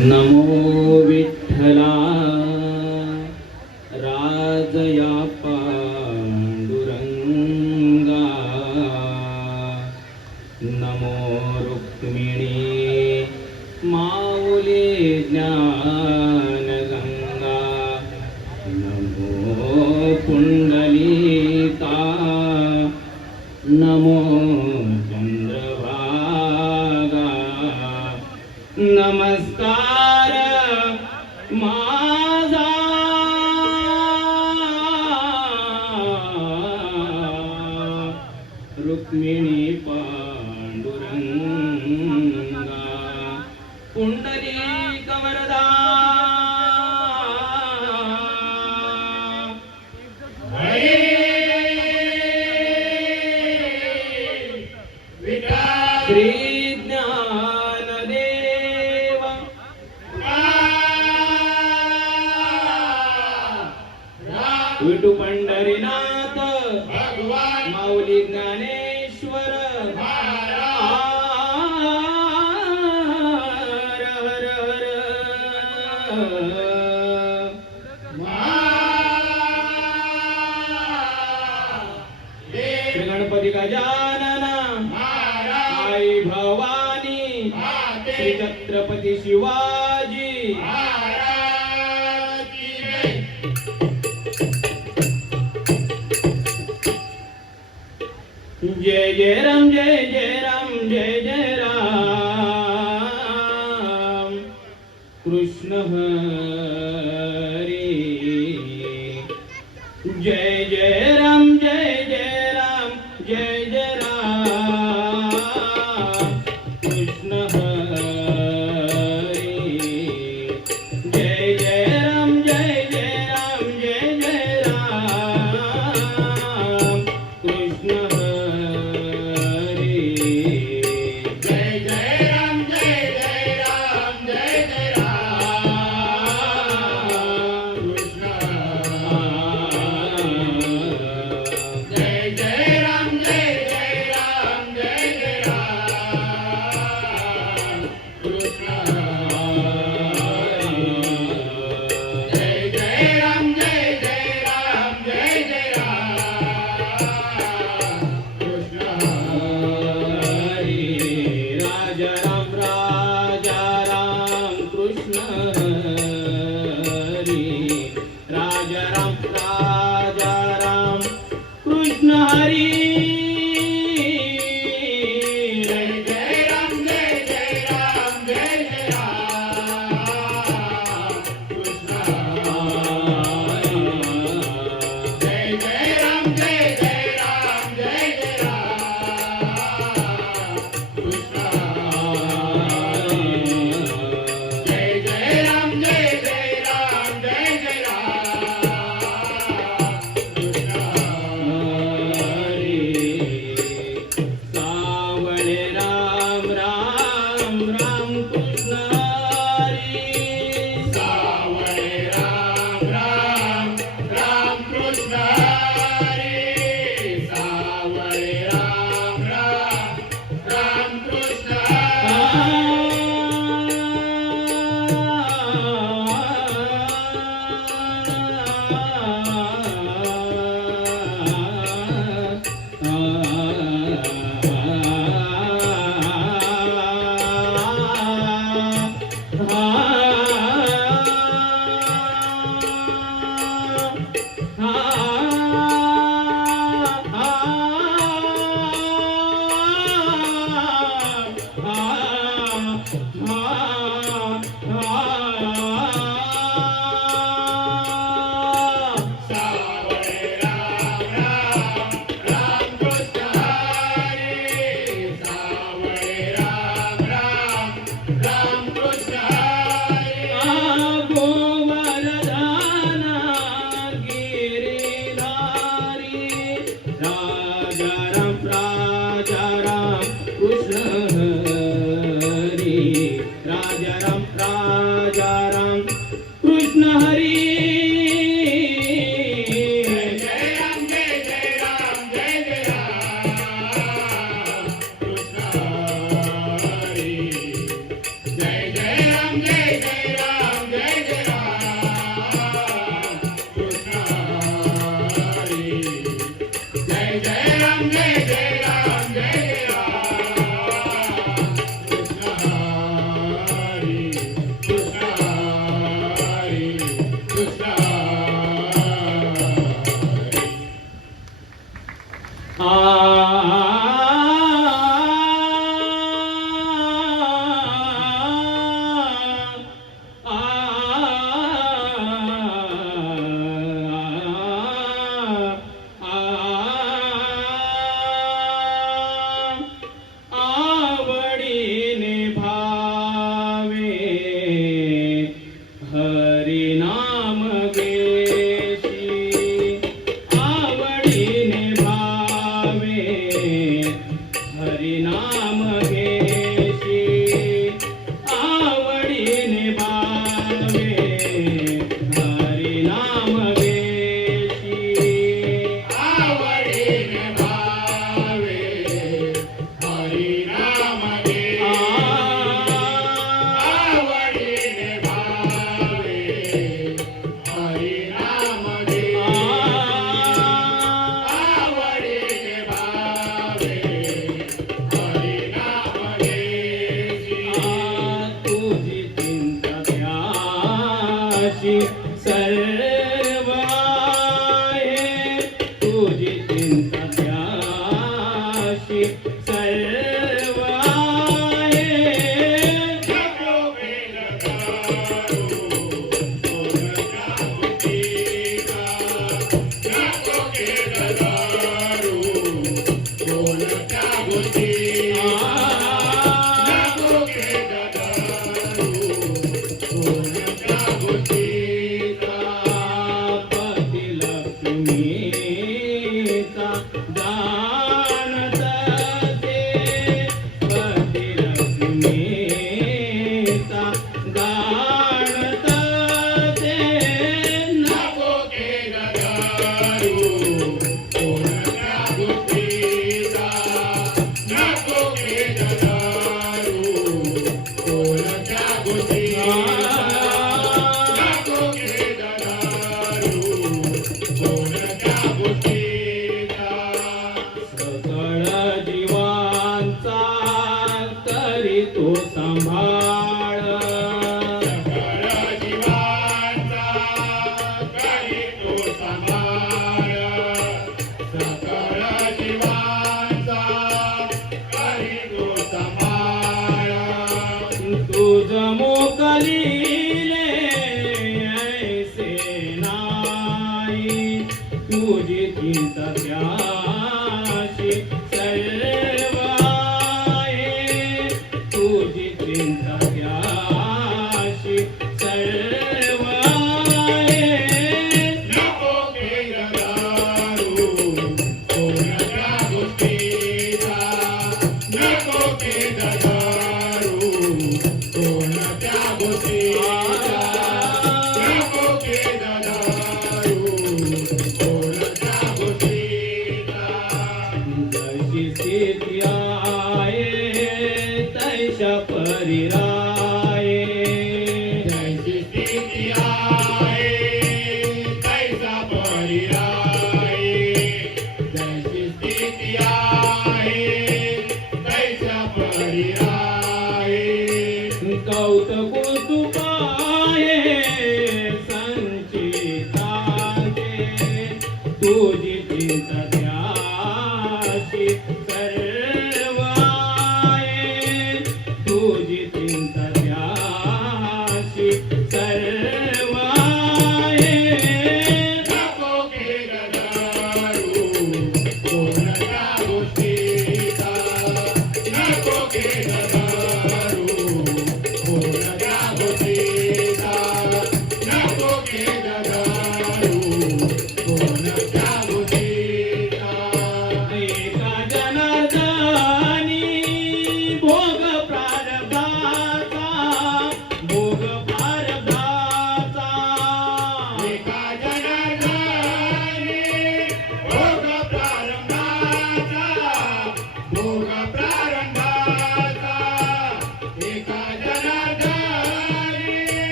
नमो विठ्ठला। राजया पाण्डुरङ्गा नमो रुक्मिणी माऊली ज्ञानगङ्गा नमो पुण्डलिका नमो Cristo. Jai Jai Ram. Krishna Thank you. Ah. ನೀ Yeah.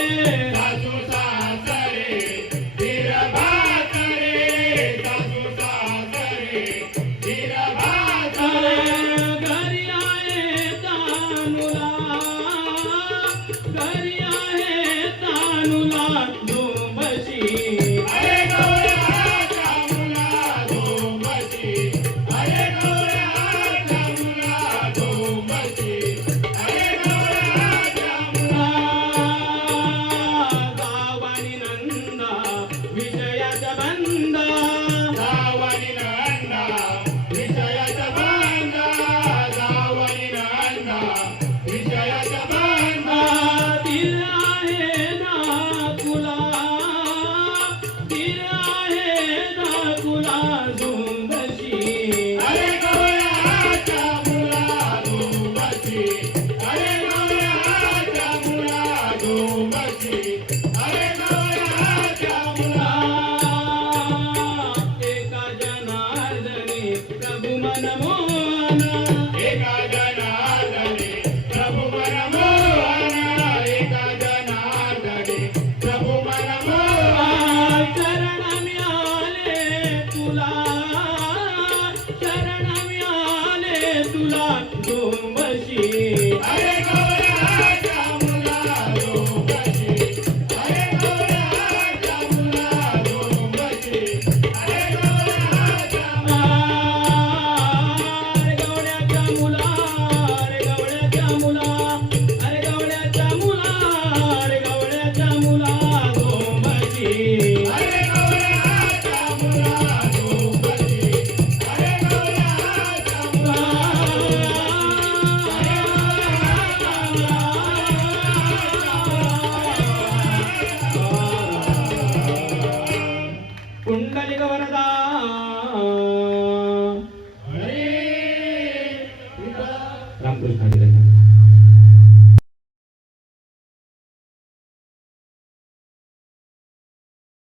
भासरे सासू तुला झोंबशी